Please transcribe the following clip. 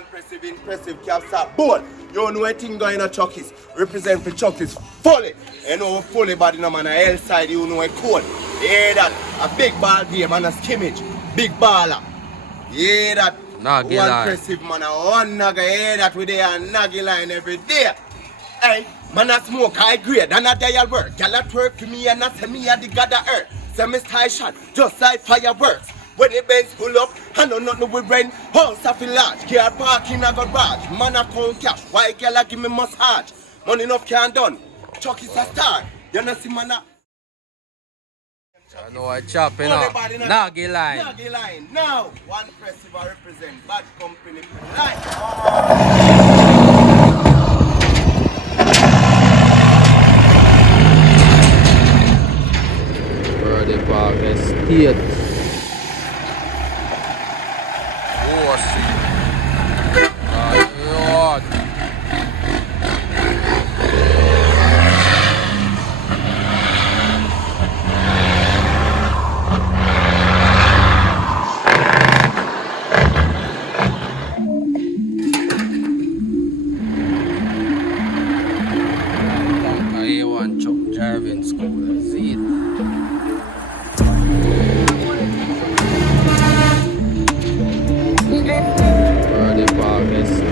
One impressive capsule. Bold. You know a thing going on Truckist. Represent for Truckist fully. You know fully body no man on L side, you know a code. You hear that? A big ball game and a skimmage. Big baller. You hear that? Naggy one line. impressive man, one naggy, hear that we there and naggy line every day. Hey, man a smoke high grade and a dial work. Gyal a twerk for me and a say me a the god of earth. Say me style shot just like fireworks. When the Benz pull up, I know nothing with rent. House a feel large, car parking a garage. Man a count cash, white girl a give me massage. Money enough can't done. Chuck is a star. You know see man a. I know I chop, you know. Naggy line. Naggy line. Now, one impressive I represent bad company for life. Birdie Park Estate. Oh, shit. Lord. A1 truck driving school, that's it. Birdie Park Estate.